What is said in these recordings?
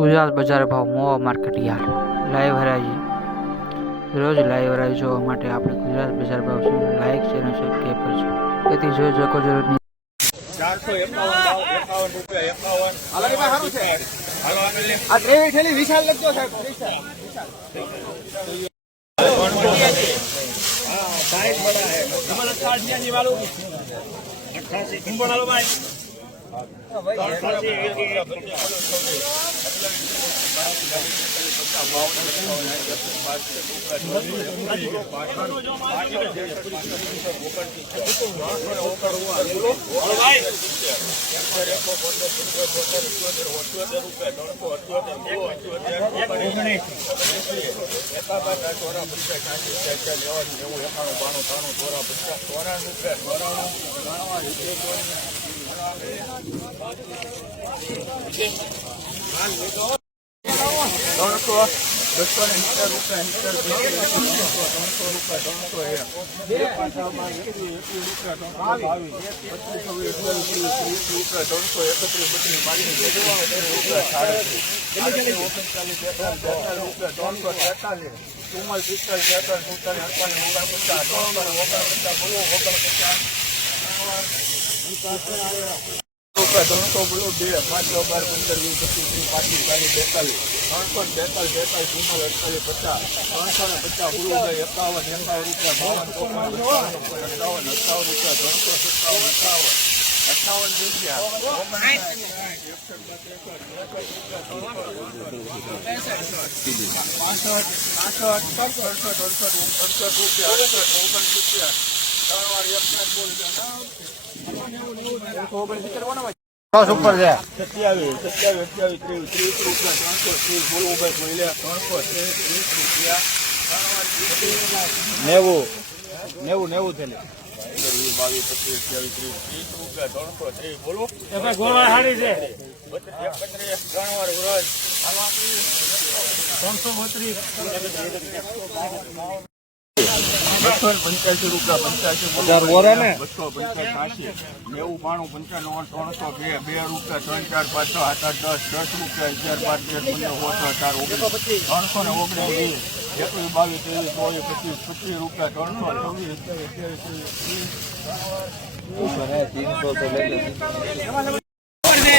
ગુજરાત બજાર ભાવ મોવા market yard live હરાજી. રોજ લાઈવ હરાજી જોવા માટે આપણે ગુજરાત બજાર ભાવ શું લાઈક ચેનલ સબસ્ક્રાઈબ કરજો તેથી જોઈ શકો જરૂર નહીં ચારસો એકાવન એકાવન રૂપિયા એકાવન. હાલો સારું છે. હાલો આગળ લે. આ ત્રેવીસ થેલી વિશાલ લખજો સાહેબ ત્રણસો બસો ને સિત્તેર રૂપિયા સિત્તેર અઠાસી ત્રણસો રૂપિયા ત્રણસો એક એક પાંચ બાર એકવીસ એકવીસ રૂપિયા ત્રણસો બસો ને છવ્વીસ રૂપિયા ત્રીસ ત્રણસો રૂપિયા ત્રણસો એકત્રીસ બત્રીસ બાવીસ રૂપિયા સાડત્રીસ ઓગણચાલીસ બેતાલીસ રૂપિયા ત્રણસો તેતાલીસ ચુમ્માલીસ પિસ્તાલીસ તેતાલીસ સુડતાલીસ અડતાલીસ ઓગણપચાસ ત્રણસો ઓગણપચાસ બોલો ઓગણપચાસ ત્રણસો બોલો બે રૂપિયા અઠાવન રૂપિયા ત્રણસો સત્તાવન અઠાવન અઠાવન રૂપિયા પાસઠ પાસઠ, અડસઠ અડસઠ અડસઠ રૂપિયા અડસઠ ઓગણ ત્રણ બોલજો ઉપર છે. ત્રીસ ત્રીસ રૂપિયા ત્રણસો ત્રીસ બોલવું ભાઈ બોલ્યા ત્રણસો ત્રીસ ત્રીસ રૂપિયા નેવું. નેવું નેવું વીસ, બાવીસ પચીસ અઠ્યાવીસ ત્રીસ ત્રીસ રૂપિયા બોલો ત્રણ વાર ત્રણસો બત્રીસ. બસો પંચ્યાસી રૂપિયા પંચ્યાસી? બસો પંચ્યાસી નેવું બાણું પંચાણું ત્રણસો બે બે રૂપિયા ત્રણ ચાર પાંચ છ આઠ આઠ દસ દસ રૂપિયા અગિયાર પાંચ તેર પંદર ઓછો ચાર ઓગણીસ ત્રણસો ને ઓગણીસ એકવીસ બાવીસ ત્રેવીસ ચોવીસ પચીસ પચીસ રૂપિયા ત્રણસો ત્રીસ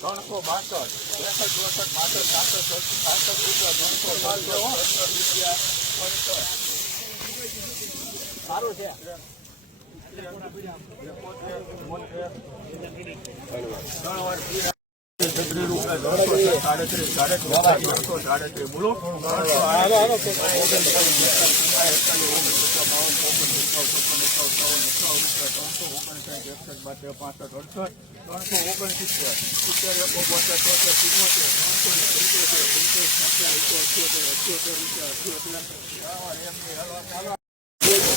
ત્રણસો બાસઠ ત્રેસઠ ચોસઠ બાસઠ સાસઠ સાસઠ રૂપિયા ત્રણસો બાસઠ રૂપિયા સારું છે ત્રણ રૂપિયા ત્રણસો ઓગણસિત્તેર સિત્તેર એકો બોતેર તોતેર ચુમ્મોતેર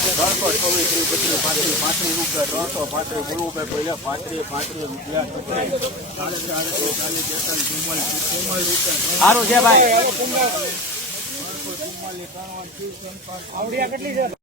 ત્રણસો રૂપિયા છવ્વીસ ત્રીસ બત્રીસ પાંત્રીસ પાંત્રીસ રૂપિયા ત્રણસો પાંત્રીસ બોલવું ભાઈ. પહેલા પાંત્રીસ પાંત્રીસ રૂપિયા રૂપિયા સારું છે ભાઈ કેટલી છે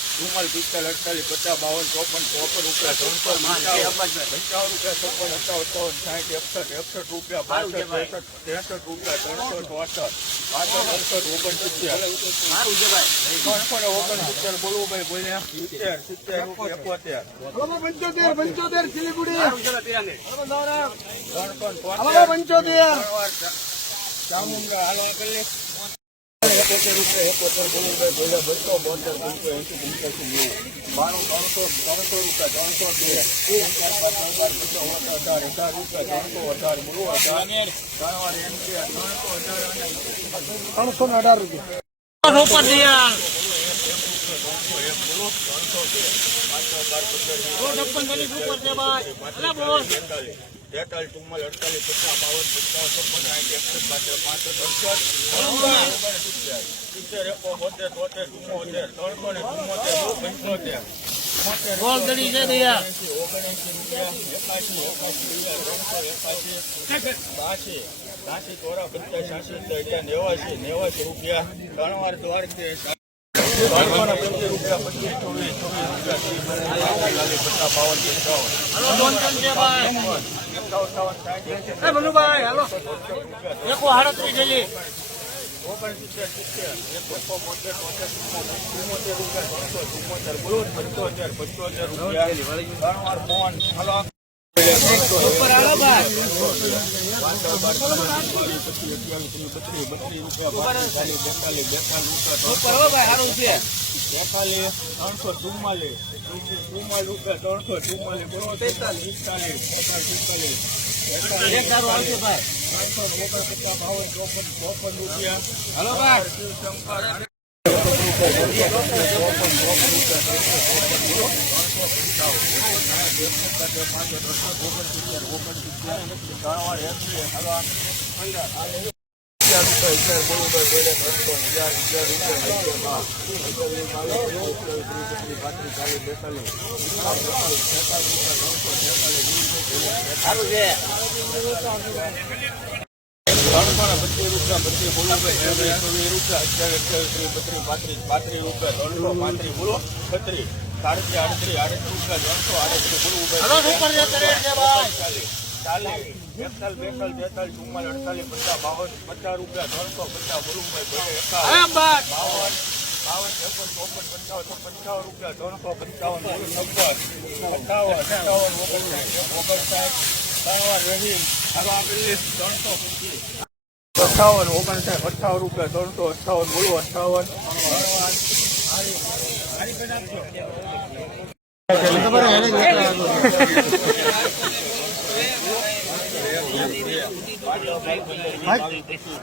ચુમ્માલીસ પિસ્તાલીસ અડતાલીસ પચાસ બાવન ચોપન ચોપન રૂપિયા ત્રણસો પંચાવન રૂપિયા ચોપન અઠાવન અઠાવન સાહીઠ એકસઠ એકસઠ રૂપિયા બાસઠ ત્રેસઠ ત્રેસઠ રૂપિયા ત્રણસો ચોસઠ પાસઠ અડસઠ ઓગણસિત્તેર ત્રણસો ને ઓગણસિત્તેર બોલવું ભાઈ બોલ્યા સિત્તેર સિત્તેર એકોતેર પંચોતેર પંચોતેર સિલીગુડી ત્રણસો પંચોતેર ચામુંડા હાલો કરી એકોતેર રૂપિયા એકોતેર બોલુભાઈ બોલે બસો બોતેર બસો એસી પંચ્યાસી નેવું બાણું ત્રણસો ત્રણસો રૂપિયા ત્રણસો બે અઢાર અઢાર રૂપિયા ત્રણસો અઢાર બોલો અઢાર એમ કે ત્રણસો અઢાર ત્રણસો ને અઢાર રૂપિયા ઉપર છે ભાઈ બોલ તેતાલીસ તેતાલીસ અડતાલીસ પચાસ બાવન છપ્પન સાઠ એકસઠ બાસઠ પાંસઠ અડસઠ સિત્તેર એકો બોતેર તોતેર ચુમ્મોતેર ત્રણસો ને ચુમ્મોતેર પંચોતેર છે દિયા રૂપિયા નેવાસી ત્રણ વાર પચીસ રૂપિયા પચીસ ચોવીસ ચોવીસ રૂપિયા ચાલીસ પચાસ બાવન પંચાવન ઓગણસિત્તેર સિત્તેર એકસો બોતેર ચુમ્મોતેર રૂપિયા ત્રણસો ચુમ્મોતેર બોલો પંચોતેર પંચોતેર રૂપિયા. ત્રણ વાર ફોન હલો બેતાલીસ ત્રણસો ચુમ્માલીસ ચુમ્માલીસ રૂપિયા ત્રણસો ચુમ્માલીસ બોલો તેતાલીસ પિસ્તાલીસ પિસ્તાલીસ એક સારું આવશે ભાઈ ત્રણસો ઓગણપચાસ બાવન ચોપન ચોપન રૂપિયા હાલો ભાઈ શંકર સારું છે ત્રણસો ને પચીસ રૂપિયા પચીસ બોલો ભાઈ ચોવીસ રૂપિયા અત્યારે અઠ્યાવીસ બત્રીસ પાંત્રીસ પાત્રી રૂપિયા ત્રણસો પાંત્રીસ બોલો છત્રીસ સાડત્રીસ આડત્રીસ આડત્રીસ રૂપિયા ત્રણસો આડત્રીસ બોલો હાલો સુપર છે રેટ છે ભાઈ ચાલીસ ચાલીસ બેતાલીસ બેતાલીસ બેતાલીસ ચુમ્માલીસ અડતાલીસ પચાસ પચાસ રૂપિયા ત્રણસો પચાસ ભાઈ બાવન બાવન ત્રેપન ચોપન પંચાવન પંચાવન રૂપિયા ત્રણસો પંચાવન નવ્વદ અઠાવન અઠાવન ઓગણસાઠ ઓગણસાઠ ત્રણ રહીમ ત્રણસો પચીસ અઠાવન ઓગણસાઠ અઠાવન રૂપિયા ત્રણસો અઠાવન બોલો અઠાવન ત્રણ વાર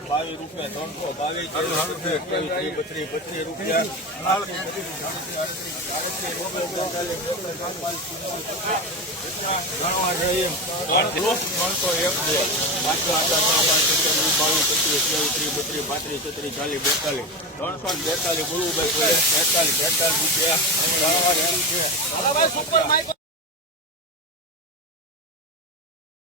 બાવીસ રૂપિયા ત્રણસો બાવીસ ત્રીસ બત્રીસ બત્રીસ રૂપિયા ત્રણસો એક બે પાંચસો બત્રીસ પાંત્રીસ છત્રીસ ચાલીસ બેતાલીસ ત્રણસો બેતાલીસ ગુરુભાઈ તેતાલીસ તેતાલીસ રૂપિયા